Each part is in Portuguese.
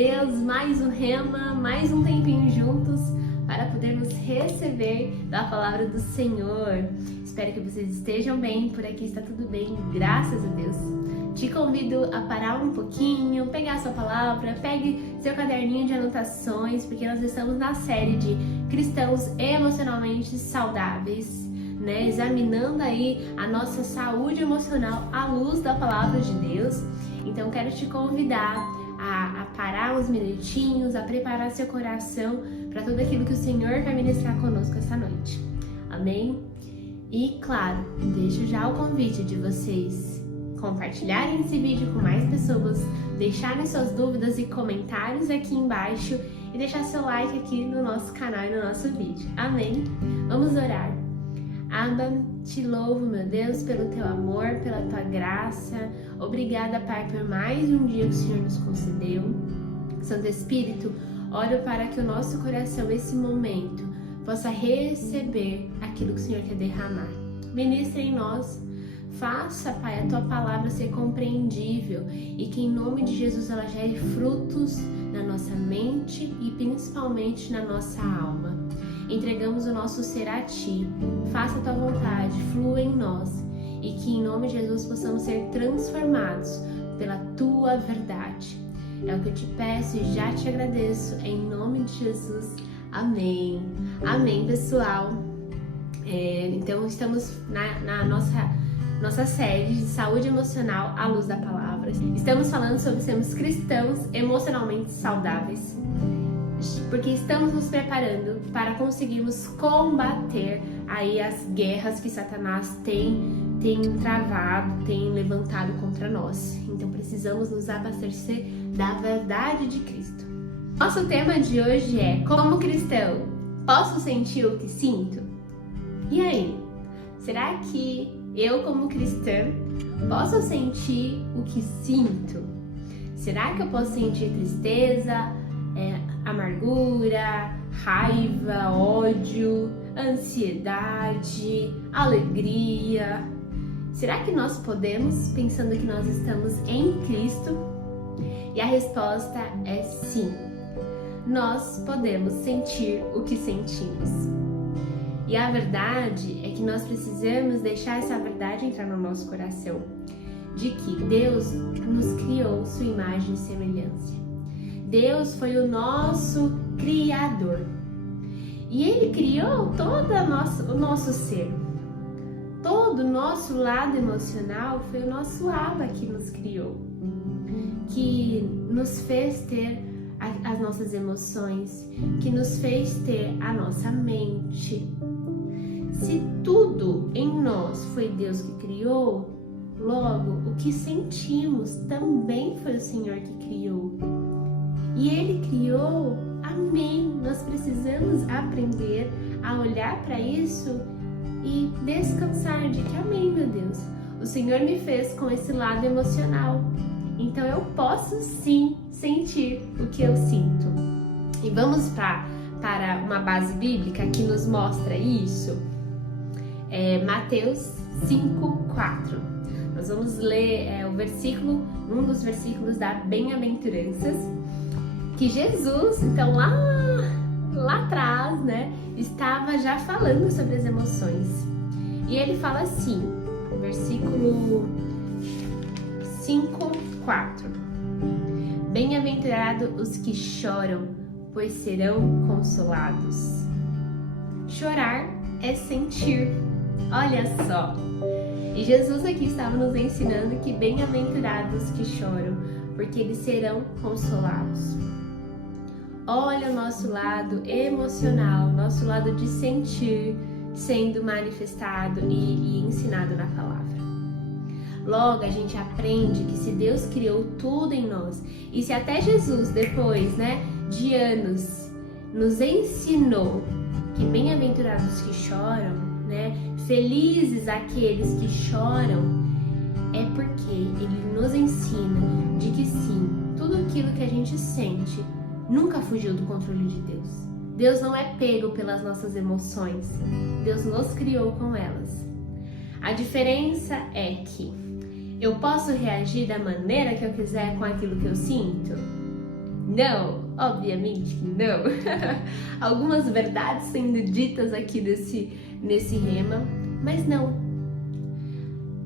Deus, mais um rema, mais um tempinho juntos para podermos receber da palavra do Senhor. Espero que vocês estejam bem, por aqui está tudo bem, graças a Deus. Te convido a parar um pouquinho, pegar a sua palavra, pegue seu caderninho de anotações, porque nós estamos na série de cristãos emocionalmente saudáveis, né? Examinando aí a nossa saúde emocional à luz da palavra de Deus. Então quero te convidar a parar uns minutinhos, a preparar seu coração para tudo aquilo que o Senhor vai ministrar conosco essa noite. Amém? E claro, deixo já o convite de vocês compartilharem esse vídeo com mais pessoas, deixarem suas dúvidas e comentários aqui embaixo e deixar seu like aqui no nosso canal e no nosso vídeo. Amém? Vamos orar. Abba, te louvo, meu Deus, pelo teu amor, pela tua graça. Obrigada, Pai, por mais um dia que o Senhor nos concedeu. Santo Espírito, oro para que o nosso coração, nesse momento, possa receber aquilo que o Senhor quer derramar. Ministra em nós. Faça, Pai, a tua palavra ser compreendível e que em nome de Jesus ela gere frutos na nossa mente e principalmente na nossa alma. Entregamos o nosso ser a Ti. Faça a tua vontade, flua em nós e que em nome de Jesus possamos ser transformados pela tua verdade. É o que eu te peço e já te agradeço em nome de Jesus. Amém. Amém, pessoal. Então estamos na nossa série de saúde emocional à luz da palavra. Estamos falando sobre sermos cristãos emocionalmente saudáveis, porque estamos nos preparando para conseguirmos combater aí as guerras que Satanás tem travado, tem levantado contra nós. Então precisamos nos abastecer da verdade de Cristo. Nosso tema de hoje é: como cristão, posso sentir o que sinto? E aí? Será que eu, como cristã, posso sentir o que sinto? Será que eu posso sentir tristeza, amargura, raiva, ódio, ansiedade, alegria? Será que nós podemos, pensando que nós estamos em Cristo? E a resposta é sim. Nós podemos sentir o que sentimos. E a verdade é que nós precisamos deixar essa verdade entrar no nosso coração, de que Deus nos criou sua imagem e semelhança. Deus foi o nosso Criador. E Ele criou todo o nosso ser. Todo o nosso lado emocional foi o nosso Abba que nos criou, que nos fez ter as nossas emoções, que nos fez ter a nossa mente. Se tudo em nós foi Deus que criou, logo o que sentimos também foi o Senhor que criou. E Ele criou, amém. Nós precisamos aprender a olhar para isso e descansar de que, amém, meu Deus, o Senhor me fez com esse lado emocional. Então eu posso sim sentir o que eu sinto. E vamos para uma base bíblica que nos mostra isso. Mateus 5:4. Nós vamos ler um dos versículos da Bem-aventuranças, que Jesus, então lá atrás, né, estava já falando sobre as emoções. E ele fala assim, versículo 5:4. Bem-aventurados os que choram, pois serão consolados. Chorar é sentir. Olha só. E Jesus aqui estava nos ensinando que bem-aventurados que choram, porque eles serão consolados. Olha o nosso lado emocional, nosso lado de sentir sendo manifestado e ensinado na palavra. Logo, a gente aprende que se Deus criou tudo em nós, e se até Jesus, depois, de anos, nos ensinou que bem-aventurados que choram, felizes aqueles que choram, é porque Ele nos ensina de que sim, tudo aquilo que a gente sente nunca fugiu do controle de Deus. Deus não é pego pelas nossas emoções, Deus nos criou com elas. A diferença é que eu posso reagir da maneira que eu quiser com aquilo que eu sinto? Não, obviamente que não. Algumas verdades sendo ditas aqui nesse rema, mas não.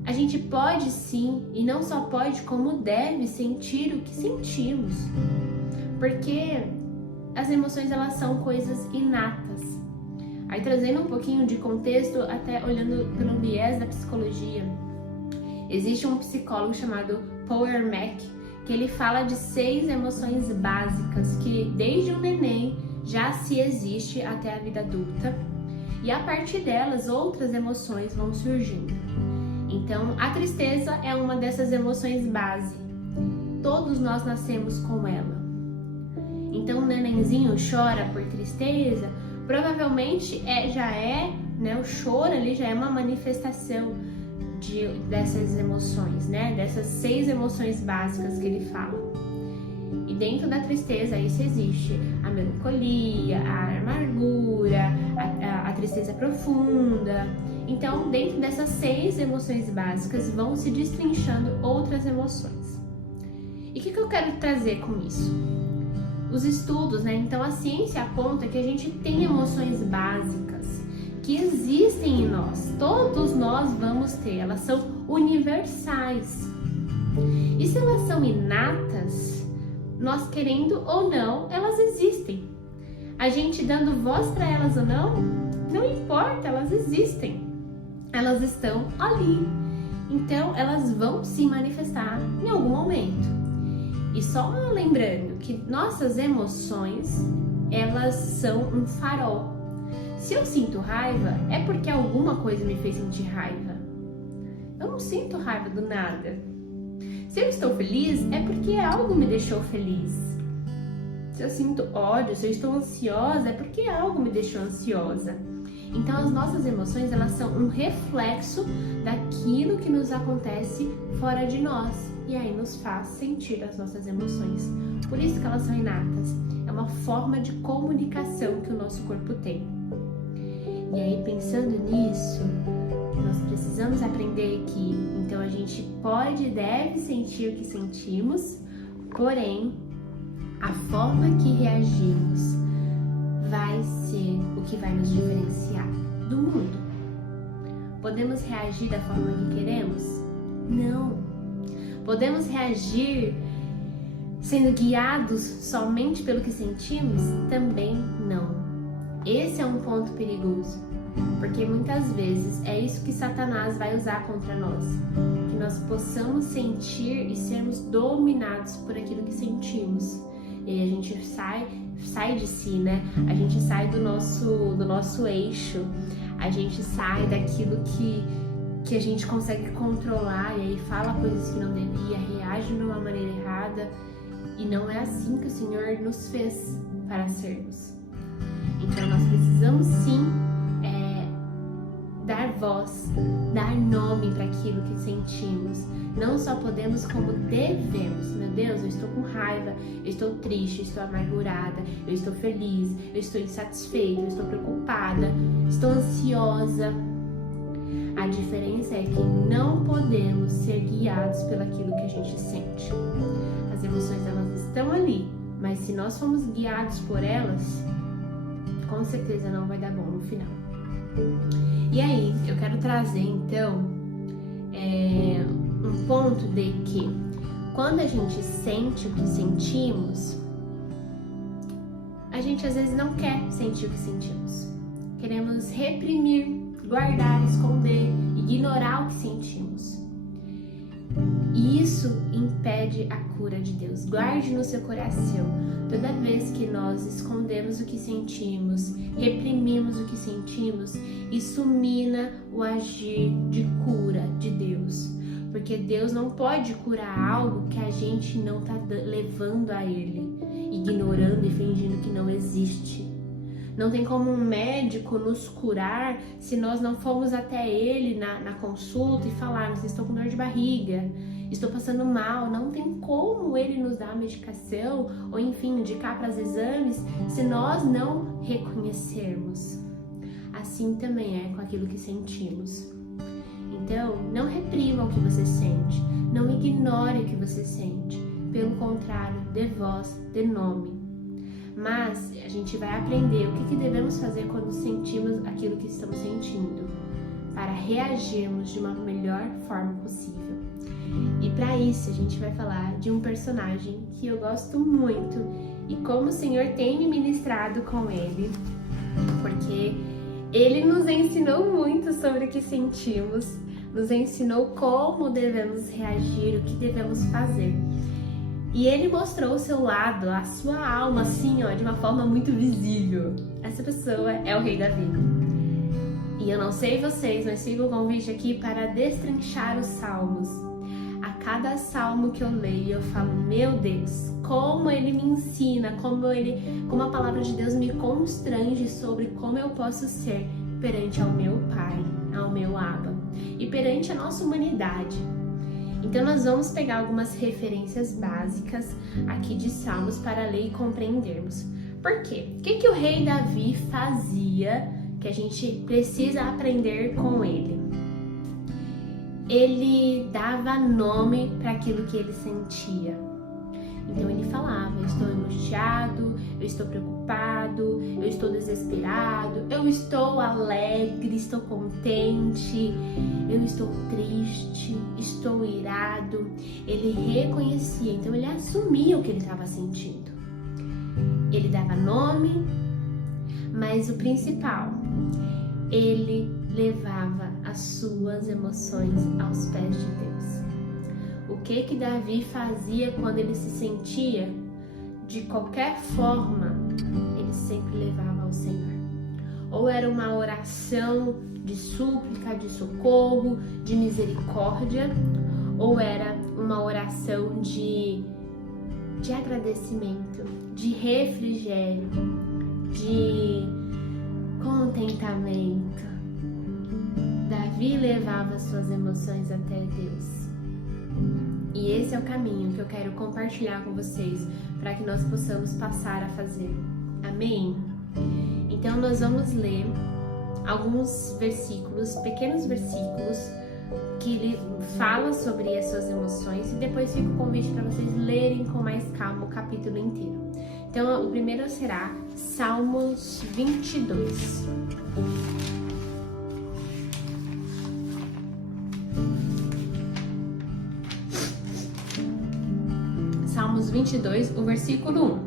A gente pode sim, e não só pode, como deve sentir o que sentimos. Porque as emoções, elas são coisas inatas. Aí trazendo um pouquinho de contexto, até olhando pelo viés da psicologia, existe um psicólogo chamado Paul Mac, que ele fala de 6 emoções básicas que desde o neném já se existe até a vida adulta, e a partir delas outras emoções vão surgindo. Então a tristeza é uma dessas emoções base. Todos nós nascemos com ela. Então o nenenzinho chora por tristeza, provavelmente o choro ali já é uma manifestação dessas emoções, né? Dessas 6 emoções básicas que ele fala. E dentro da tristeza isso existe a melancolia, a amargura, a tristeza profunda. Então, dentro dessas 6 emoções básicas vão se destrinchando outras emoções. E o que eu quero trazer com isso? Os estudos, né? Então a ciência aponta que a gente tem emoções básicas que existem em nós. Todos nós vamos ter, elas são universais. E se elas são inatas, nós querendo ou não, elas existem. A gente dando voz para elas ou não importa, elas existem. Elas estão ali. Então elas vão se manifestar em algum momento. E só lembrando que nossas emoções, elas são um farol. Se eu sinto raiva, é porque alguma coisa me fez sentir raiva. Eu não sinto raiva do nada. Se eu estou feliz, é porque algo me deixou feliz. Se eu sinto ódio, se eu estou ansiosa, é porque algo me deixou ansiosa. Então as nossas emoções, elas são um reflexo daquilo que nos acontece fora de nós. E aí nos faz sentir as nossas emoções. Por isso que elas são inatas. É uma forma de comunicação que o nosso corpo tem. E aí, pensando nisso, nós precisamos aprender que então a gente pode e deve sentir o que sentimos, porém, a forma que reagimos vai ser o que vai nos diferenciar do mundo. Podemos reagir da forma que queremos? Não. Podemos reagir sendo guiados somente pelo que sentimos? Também não. Esse é um ponto perigoso, porque muitas vezes é isso que Satanás vai usar contra nós, que nós possamos sentir e sermos dominados por aquilo que sentimos. E aí a gente sai de si, né? A gente sai do nosso eixo, a gente sai daquilo que a gente consegue controlar, e aí fala coisas que não devia, reage de uma maneira errada, e não é assim que o Senhor nos fez para sermos. Então nós precisamos sim dar voz, dar nome para aquilo que sentimos. Não só podemos, como devemos. Meu Deus, eu estou com raiva, eu estou triste, eu estou amargurada, eu estou feliz, eu estou insatisfeita, eu estou preocupada, estou ansiosa. A diferença é que não podemos ser guiados pelaquilo que a gente sente. As emoções, elas estão ali, mas se nós formos guiados por elas, com certeza não vai dar bom no final. E aí, eu quero trazer então um ponto de que quando a gente sente o que sentimos, a gente às vezes não quer sentir o que sentimos. Queremos reprimir, guardar, esconder, ignorar o que sentimos. E isso impede a cura de Deus. Guarde no seu coração. Toda vez que nós escondemos o que sentimos, reprimimos o que sentimos, isso mina o agir de cura de Deus. Porque Deus não pode curar algo que a gente não está levando a Ele, ignorando e fingindo que não existe. Não tem como um médico nos curar se nós não formos até ele na consulta e falarmos: estou com dor de barriga, estou passando mal. Não tem como ele nos dar a medicação ou, enfim, indicar para os exames se nós não reconhecermos. Assim também é com aquilo que sentimos. Então, não reprima o que você sente, não ignore o que você sente. pelo contrário, dê voz, dê nome. Mas a gente vai aprender o que devemos fazer quando sentimos aquilo que estamos sentindo, para reagirmos de uma melhor forma possível. E para isso a gente vai falar de um personagem que eu gosto muito e como o Senhor tem me ministrado com ele, porque ele nos ensinou muito sobre o que sentimos, nos ensinou como devemos reagir, o que devemos fazer. E ele mostrou o seu lado, a sua alma, assim, ó, de uma forma muito visível. Essa pessoa é o rei Davi. E eu não sei vocês, mas fica o convite aqui para destrinchar os salmos. A cada salmo que eu leio, eu falo, meu Deus, como ele me ensina, como a palavra de Deus me constrange sobre como eu posso ser perante ao meu Pai, ao meu Abba e perante a nossa humanidade. Então nós vamos pegar algumas referências básicas aqui de Salmos para ler e compreendermos. Por quê? O que o rei Davi fazia que a gente precisa aprender com ele? Ele dava nome para aquilo que ele sentia. Então ele falava, eu estou angustiado, eu estou preocupado, eu estou desesperado, eu estou alegre, estou contente, eu estou triste, estou irado. Ele reconhecia, então ele assumia o que ele estava sentindo. Ele dava nome, mas o principal, ele levava as suas emoções aos pés de Deus. O que Davi fazia quando ele se sentia de qualquer forma, ele sempre levava ao Senhor. Ou era uma oração de súplica, de socorro, de misericórdia, ou era uma oração de agradecimento, de refrigério, de contentamento. Davi levava suas emoções até Deus. E esse é o caminho que eu quero compartilhar com vocês para que nós possamos passar a fazer. Amém? Então nós vamos ler alguns versículos, pequenos versículos, que ele fala sobre as suas emoções e depois fica o convite para vocês lerem com mais calma o capítulo inteiro. Então o primeiro será Salmos 22. Salmos 22, o versículo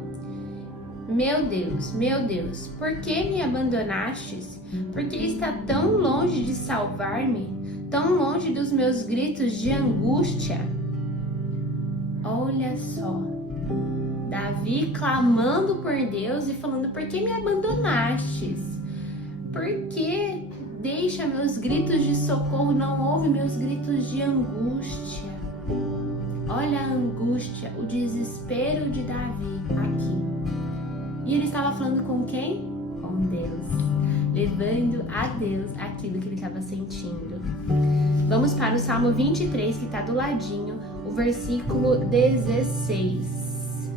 1. Meu Deus, por que me abandonastes? Por que está tão longe de salvar-me? Tão longe dos meus gritos de angústia? Olha só, Davi clamando por Deus e falando, por que me abandonastes? Por que deixa meus gritos de socorro, não ouve meus gritos de angústia? Olha a angústia, o desespero de Davi aqui. E ele estava falando com quem? Com Deus. Levando a Deus aquilo que ele estava sentindo. Vamos para o Salmo 23, que está do ladinho, o versículo 16.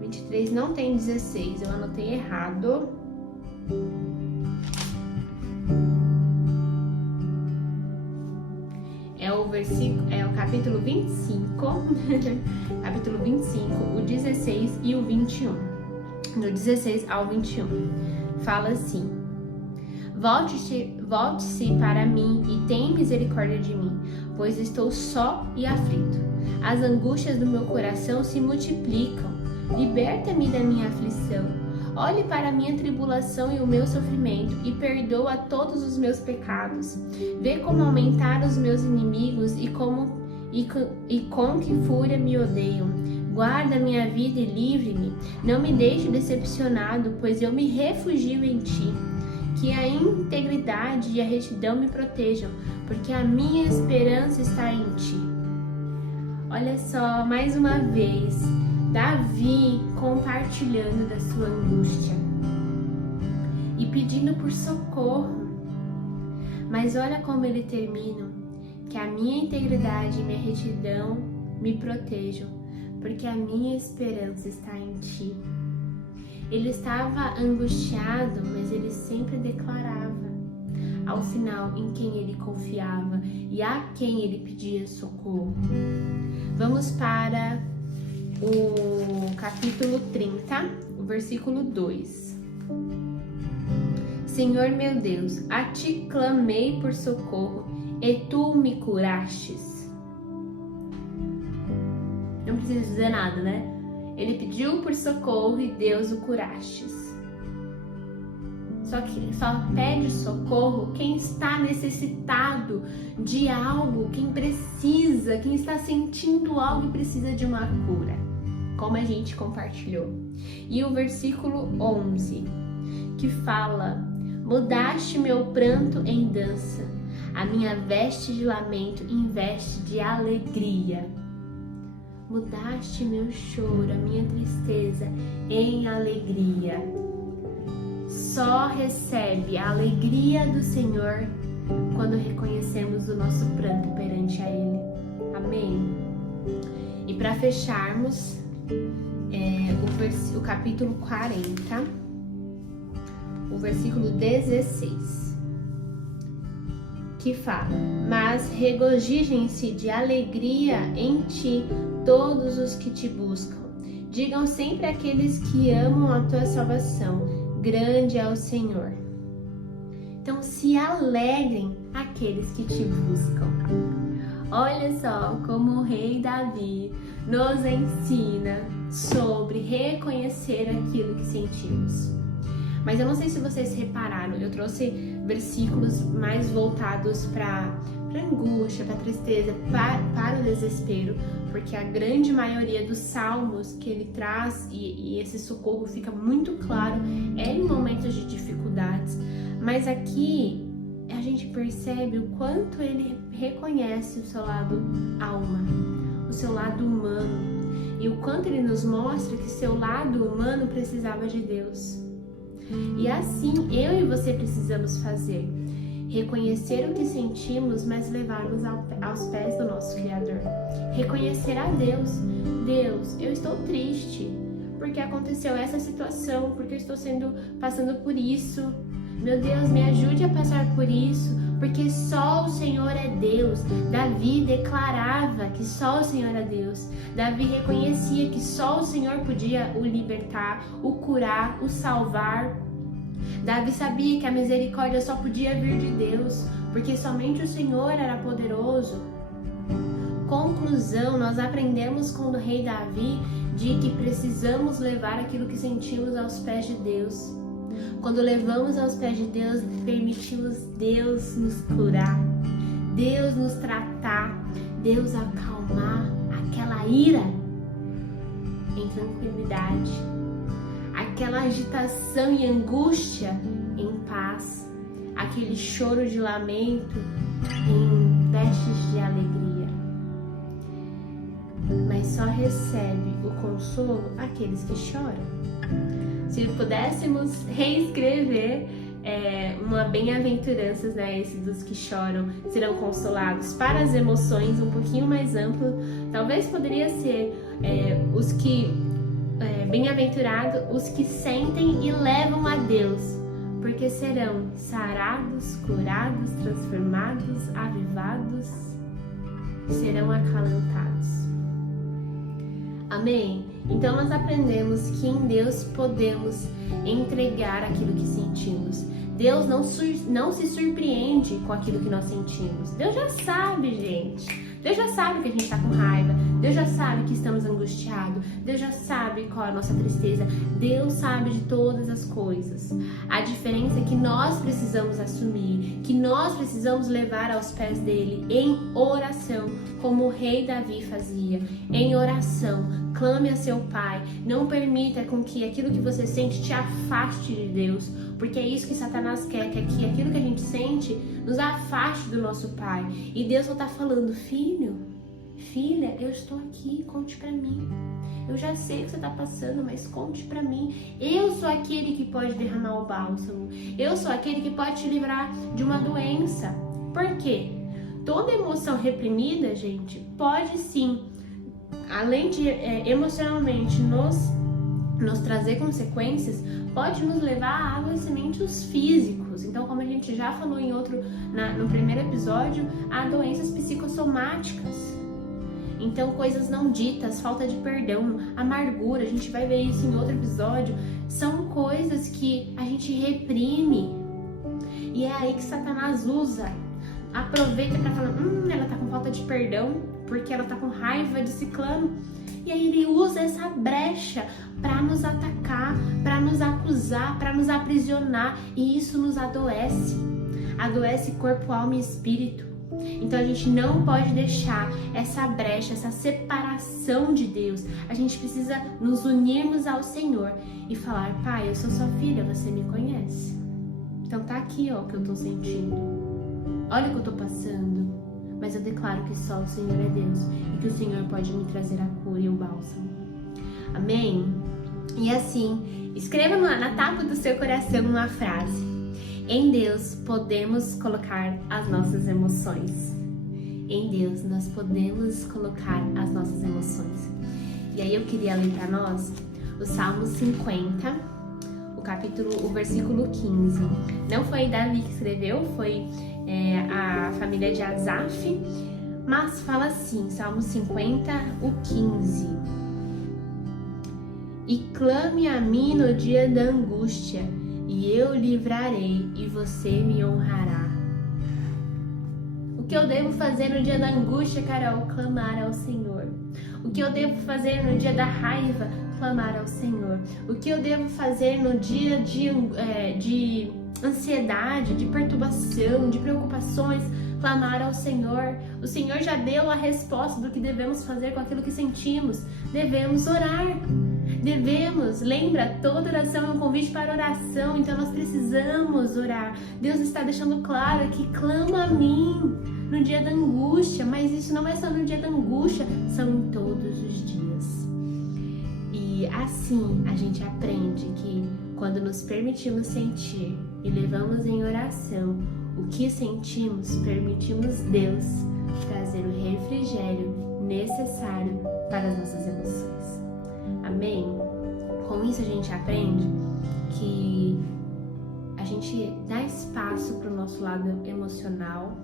23 não tem 16, eu anotei errado. É o capítulo 25, capítulo 25, o 16 e o 21. Do 16 ao 21. Fala assim: Volte-se para mim e tenha misericórdia de mim, pois estou só e aflito. As angústias do meu coração se multiplicam. Liberta-me da minha aflição. Olhe para a minha tribulação e o meu sofrimento e perdoa todos os meus pecados. Vê como aumentaram os meus inimigos e com que fúria me odeiam. Guarda minha vida e livre-me. Não me deixe decepcionado, pois eu me refugio em ti. Que a integridade e a retidão me protejam, porque a minha esperança está em ti. Olha só, mais uma vez, Davi compartilhando da sua angústia e pedindo por socorro. Mas olha como ele termina: que a minha integridade e minha retidão me protejam, porque a minha esperança está em ti. Ele estava angustiado, mas ele sempre declarava: ao principal sinal em quem ele confiava e a quem ele pedia socorro. Vamos para o capítulo 30, o versículo 2. Senhor meu Deus, a ti clamei por socorro e tu me curastes. Não precisa dizer nada, né? Ele pediu por socorro e Deus o curastes. Só pede socorro quem está necessitado de algo, quem precisa, quem está sentindo algo e precisa de uma cura, como a gente compartilhou. E o versículo 11, que fala: mudaste meu pranto em dança, a minha veste de lamento em veste de alegria. Mudaste meu choro, a minha tristeza em alegria. Só recebe a alegria do Senhor quando reconhecemos o nosso pranto perante a Ele. Amém? E para fecharmos, o capítulo 40, o versículo 16, que fala: mas regozijem-se de alegria em ti todos os que te buscam. Digam sempre àqueles que amam a tua salvação: grande é o Senhor. Então se alegrem aqueles que te buscam. Olha só como o rei Davi nos ensina sobre reconhecer aquilo que sentimos. Mas eu não sei se vocês repararam, eu trouxe versículos mais voltados para angústia, para tristeza, para o desespero, porque a grande maioria dos salmos que ele traz e esse socorro fica muito claro é em momentos de dificuldades. Mas aqui a gente percebe o quanto ele reconhece o seu lado alma, o seu lado humano, e o quanto ele nos mostra que seu lado humano precisava de Deus. E assim eu e você precisamos fazer: reconhecer o que sentimos, mas levarmos aos pés do nosso Criador. Reconhecer a Deus: Deus, eu estou triste porque aconteceu essa situação, porque eu estou passando por isso. Meu Deus, me ajude a passar por isso, porque só o Senhor é Deus. Davi declarava que só o Senhor é Deus. Davi reconhecia que só o Senhor podia o libertar, o curar, o salvar. Davi sabia que a misericórdia só podia vir de Deus, porque somente o Senhor era poderoso. Conclusão, nós aprendemos com o rei Davi de que precisamos levar aquilo que sentimos aos pés de Deus. Quando levamos aos pés de Deus, permitimos Deus nos curar, Deus nos tratar, Deus acalmar aquela ira em tranquilidade, aquela agitação e angústia em paz, aquele choro de lamento em vestes de alegria. Mas só recebe o consolo aqueles que choram. Se pudéssemos reescrever uma bem-aventuranças, né, esse dos que choram serão consolados, para as emoções um pouquinho mais amplo, talvez poderia ser os que bem-aventurados os que sentem e levam a Deus, porque serão sarados, curados, transformados, avivados, serão acalantados. Amém? Então nós aprendemos que em Deus podemos entregar aquilo que sentimos. Deus não se surpreende com aquilo que nós sentimos. Deus já sabe, gente. Deus já sabe que a gente está com raiva. Deus já sabe que estamos angustiados. Deus já sabe qual é a nossa tristeza. Deus sabe de todas as coisas. A diferença é que nós precisamos assumir, que nós precisamos levar aos pés dele em oração, como o rei Davi fazia. Em oração, clame a seu Pai. Não permita com que aquilo que você sente te afaste de Deus, porque é isso que Satanás quer, que aquilo que a gente sente nos afaste do nosso Pai. E Deus só está falando: filho, filha, eu estou aqui, conte pra mim. Eu já sei o que você está passando, mas conte pra mim. Eu sou aquele que pode derramar o bálsamo. Eu sou aquele que pode te livrar de uma doença. Por quê? Toda emoção reprimida, gente, pode sim, além de emocionalmente nos trazer consequências, pode nos levar a adoecimentos físicos. Então, como a gente gente já falou no primeiro episódio, a doenças psicossomáticas. Então, coisas não ditas, falta de perdão, amargura, a gente vai ver isso em outro episódio, são coisas que a gente reprime. E é aí que Satanás aproveita para falar, ela tá com falta de perdão, porque ela tá com raiva de ciclano. E aí ele usa essa brecha para nos atacar, para nos acusar, para nos aprisionar, e isso nos adoece. Adoece corpo, alma e espírito. Então a gente não pode deixar essa brecha, essa separação de Deus. A gente precisa nos unirmos ao Senhor e falar, Pai, eu sou sua filha, você me conhece. Então tá aqui, ó, o que eu tô sentindo. Olha o que eu tô passando. Mas eu declaro que só o Senhor é Deus e que o Senhor pode me trazer a cura e o bálsamo. Amém? E assim, escreva na tábua do seu coração uma frase. Em Deus podemos colocar as nossas emoções. Em Deus nós podemos colocar as nossas emoções. E aí eu queria ler para nós o Salmo 50, o versículo 15. Não foi Davi que escreveu, foi a família de Asaf, mas fala assim, Salmo 50, o 15. E clame a mim no dia da angústia, e eu livrarei, e você me honrará. O que eu devo fazer no dia da angústia, Carol? Clamar ao Senhor. O que eu devo fazer no dia da raiva? Clamar ao Senhor. O que eu devo fazer no dia de ansiedade, de perturbação, de preocupações? Clamar ao Senhor. O Senhor já deu a resposta do que devemos fazer com aquilo que sentimos. Devemos orar. Lembra, toda oração é um convite para oração, então nós precisamos orar. Deus está deixando claro que clama a mim no dia da angústia, mas isso não é só no dia da angústia, são em todos os dias. E assim a gente aprende que quando nos permitimos sentir e levamos em oração o que sentimos, permitimos Deus trazer o refrigério necessário para as nossas emoções. Amém? Com isso a gente aprende que a gente dá espaço para o nosso lado emocional,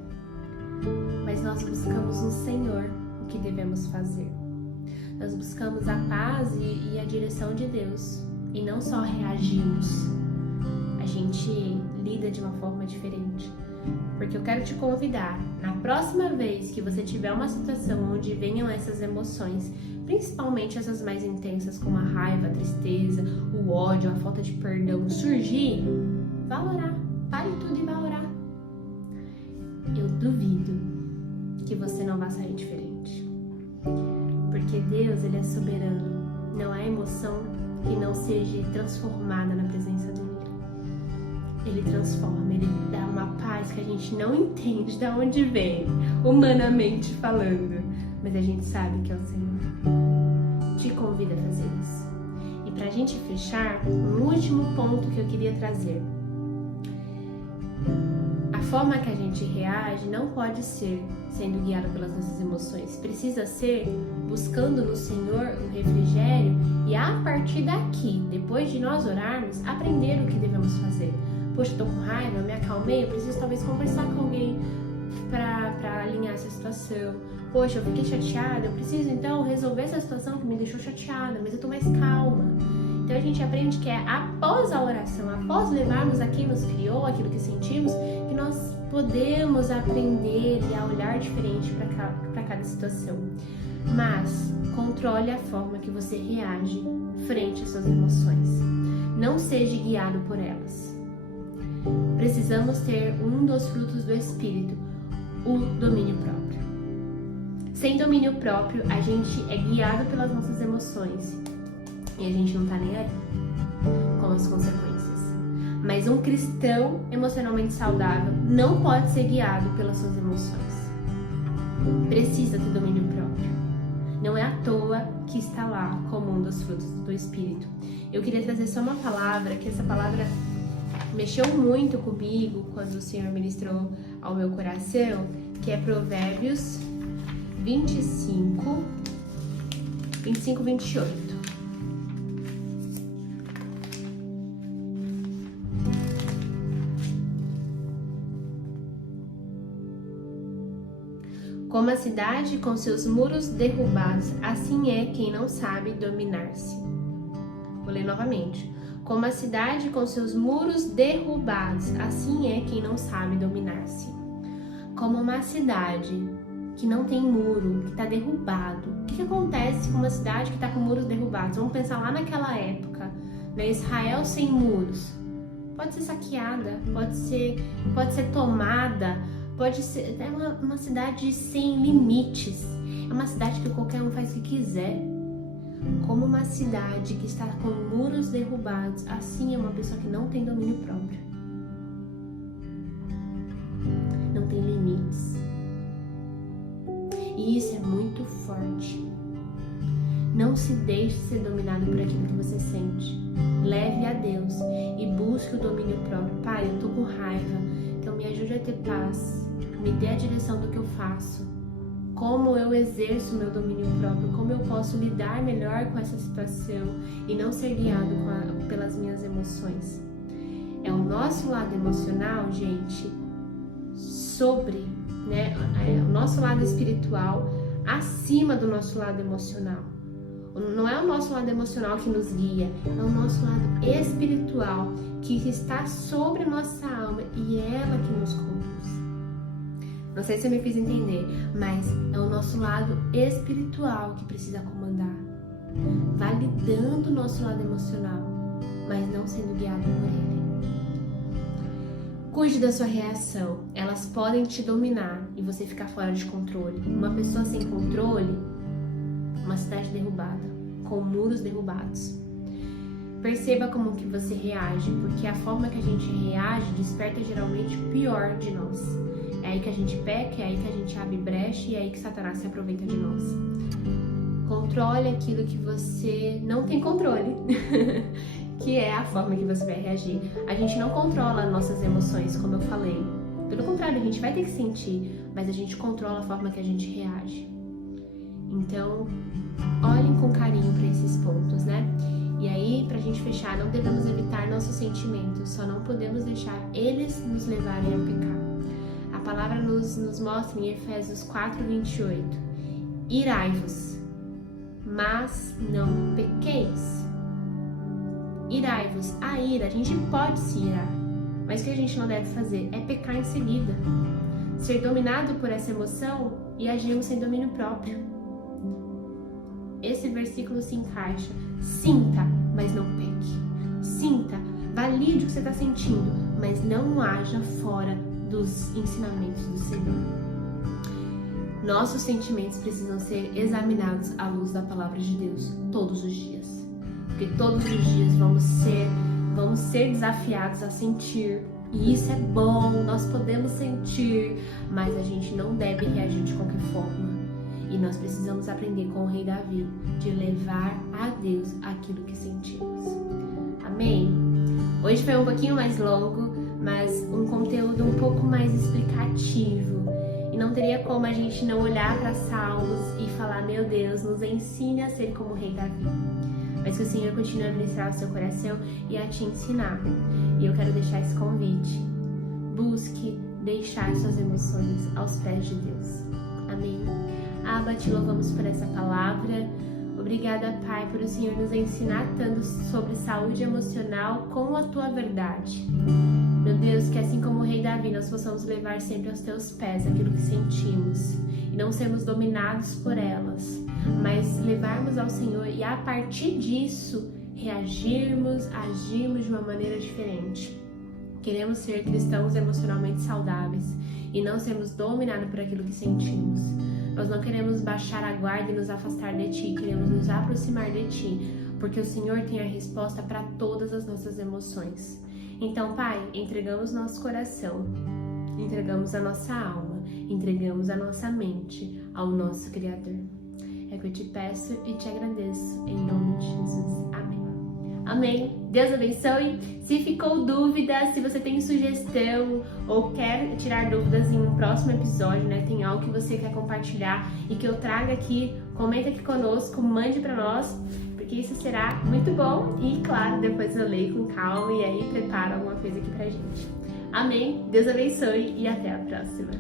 mas nós buscamos no Senhor o que devemos fazer. Nós buscamos a paz e a direção de Deus e não só reagimos. A gente lida de uma forma diferente. Porque eu quero te convidar, na próxima vez que você tiver uma situação onde venham essas emoções, principalmente essas mais intensas como a raiva, a tristeza, o ódio, a falta de perdão, surgir, vá orar, pare tudo e vá orar. Eu duvido que você não vá sair diferente. Porque Deus, Ele é soberano. Não há emoção que não seja transformada na presença dEle. Ele transforma, Ele dá uma paz que a gente não entende de onde vem, humanamente falando, mas a gente sabe que é o Senhor. Te convido a fazer isso. E pra gente fechar, um último ponto que eu queria trazer. A forma que a gente reage não pode ser sendo guiado pelas nossas emoções, precisa ser buscando no Senhor o refrigério e a partir daqui, depois de nós orarmos, aprender o que devemos fazer. Poxa, eu tô com raiva, eu me acalmei, eu preciso talvez conversar com alguém pra alinhar essa situação. Poxa, eu fiquei chateada, eu preciso então resolver essa situação que me deixou chateada, mas eu tô mais calma. Então a gente aprende que é após a oração, após levarmos a quem nos criou, aquilo que sentimos, que nós podemos aprender e a olhar diferente para cada situação. Mas controle a forma que você reage frente às suas emoções. Não seja guiado por elas. Precisamos ter um dos frutos do Espírito, o domínio próprio. Sem domínio próprio, a gente é guiado pelas nossas emoções e a gente não tá nem aí com as consequências. Mas um cristão emocionalmente saudável não pode ser guiado pelas suas emoções. Precisa ter domínio próprio. Não é à toa que está lá como um dos frutos do Espírito. Eu queria trazer só uma palavra, que essa palavra mexeu muito comigo quando o Senhor ministrou ao meu coração, que é Provérbios 25, 28. Como a cidade com seus muros derrubados, assim é quem não sabe dominar-se. Vou ler novamente. Como a cidade com seus muros derrubados, assim é quem não sabe dominar-se. Como uma cidade que não tem muro, que está derrubado. O que acontece com uma cidade que está com muros derrubados? Vamos pensar lá naquela época, né? Israel sem muros. Pode ser saqueada, pode ser tomada, pode ser uma cidade sem limites. É uma cidade que qualquer um faz o que quiser. Como uma cidade que está com muros derrubados, assim é uma pessoa que não tem domínio próprio. Não tem limites. E isso é muito forte. Não se deixe ser dominado por aquilo que você sente. Leve a Deus e busque o domínio próprio. Pai, eu tô com raiva, então me ajude a ter paz. Me dê a direção do que eu faço. Como eu exerço meu domínio próprio, como eu posso lidar melhor com essa situação e não ser guiado pelas minhas emoções. É o nosso lado emocional, gente, sobre, né, o nosso lado espiritual acima do nosso lado emocional. Não é o nosso lado emocional que nos guia, é o nosso lado espiritual que está sobre a nossa alma e é ela que nos conduz. Não sei se eu me fiz entender, mas é o nosso lado espiritual que precisa comandar, validando o nosso lado emocional, mas não sendo guiado por ele. Cuide da sua reação, elas podem te dominar e você ficar fora de controle. Uma pessoa sem controle, uma cidade derrubada, com muros derrubados. Perceba como que você reage, porque a forma que a gente reage desperta geralmente o pior de nós. É aí que a gente peca, é aí que a gente abre brecha e é aí que Satanás se aproveita de nós. Controle aquilo que você não tem controle, que é a forma que você vai reagir. A gente não controla nossas emoções, como eu falei. Pelo contrário, a gente vai ter que sentir, mas a gente controla a forma que a gente reage. Então, olhem com carinho para esses pontos, né? E aí, pra gente fechar, não devemos evitar nossos sentimentos, só não podemos deixar eles nos levarem a pecar. A palavra nos mostra em Efésios 4:28. Irai-vos, mas não pequeis. Irai-vos. A ira, a gente pode se irar, mas o que a gente não deve fazer é pecar em seguida. Ser dominado por essa emoção e agirmos sem domínio próprio. Esse versículo se encaixa. Sinta, mas não peque. Sinta, valide o que você está sentindo, mas não haja fora dos ensinamentos do Senhor. Nossos sentimentos precisam ser examinados à luz da palavra de Deus todos os dias. Porque todos os dias vamos ser desafiados a sentir. E isso é bom, nós podemos sentir, mas a gente não deve reagir de qualquer forma. E nós precisamos aprender com o rei Davi de levar a Deus aquilo que sentimos. Amém? Hoje foi um pouquinho mais longo, mas um conteúdo um pouco mais explicativo. E não teria como a gente não olhar para Salmos e falar, meu Deus, nos ensine a ser como o rei Davi. Mas que o Senhor continue a ministrar o seu coração e a te ensinar. E eu quero deixar esse convite. Busque deixar suas emoções aos pés de Deus. Amém? Abba, te louvamos por essa palavra. Obrigada, Pai, por o Senhor nos ensinar tanto sobre saúde emocional com a Tua verdade. Meu Deus, que assim como o rei Davi, nós possamos levar sempre aos Teus pés aquilo que sentimos e não sermos dominados por elas, mas levarmos ao Senhor e a partir disso reagirmos, agirmos de uma maneira diferente. Queremos ser cristãos emocionalmente saudáveis e não sermos dominados por aquilo que sentimos. Nós não queremos baixar a guarda e nos afastar de Ti, queremos nos aproximar de Ti, porque o Senhor tem a resposta para todas as nossas emoções. Então, Pai, entregamos nosso coração, entregamos a nossa alma, entregamos a nossa mente ao nosso Criador. É que eu te peço e te agradeço, em nome de Jesus. Amém. Amém. Deus abençoe. Se ficou dúvida, se você tem sugestão ou quer tirar dúvidas em um próximo episódio, né? Tem algo que você quer compartilhar e que eu traga aqui, comenta aqui conosco, mande para nós, porque isso será muito bom e, claro, depois eu leio com calma e aí preparo alguma coisa aqui pra gente. Amém. Deus abençoe e até a próxima.